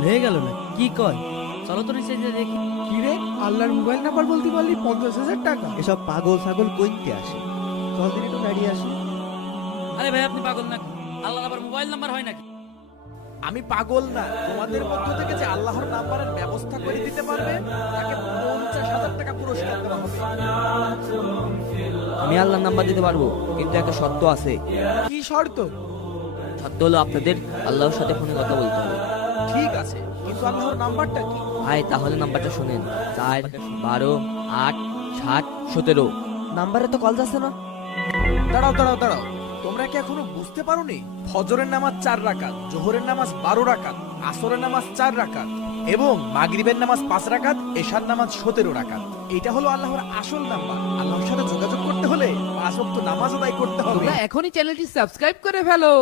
পাগল হয়ে গেল না কি কয়? চলো তো রিচার্জে দেখি। কি রে, আল্লাহর মোবাইল নাম্বার বলতে পারলি 50,000 টাকা? এসব পাগল ছাগল কইতে আসে। চল দিন একটু গাড়ি আসি। আরে ভাই আপনি পাগল নাকি? আল্লাহর আবার মোবাইল নাম্বার হয় নাকি? আমি পাগল না, তোমাদের মধ্য থেকে যে আল্লাহর নাম্বারের ব্যবস্থা করে দিতে পারবে তাকে 50,000 টাকা পুরস্কার দেওয়া হবে। আমি আল্লাহর নাম্বার দিতে পারবো, কিন্তু একটা শর্ত আছে। কি শর্ত? শর্ত হলো আপনাদের আল্লাহর সাথে ফোনে কথা বলতে হবে। ঠিক আছে, কিন্তু আল্লাহর নাম্বারটা কি? ভাই তাহলে নাম্বারটা শুনেন, 4 12 8 7 17। নাম্বারে তো কল যাচ্ছে না। দাঁড়াও দাঁড়াও দাঁড়াও, তোমরা কি এখনো বুঝতে পারোনি? ফজরের নামাজ 4 রাকাত, জোহরের নামাজ 12 রাকাত, আসরের নামাজ 4 রাকাত এবং মাগরিবের নামাজ 5 রাকাত, এশার নামাজ 17 রাকাত। এটা হলো আল্লাহর আসল নাম্বার। আল্লাহর সাথে যোগাযোগ করতে হলে 5 ওয়াক্ত নামাজ আদায় করতে হবে। তোমরা এখনই চ্যানেলটি সাবস্ক্রাইব করে ফেলো।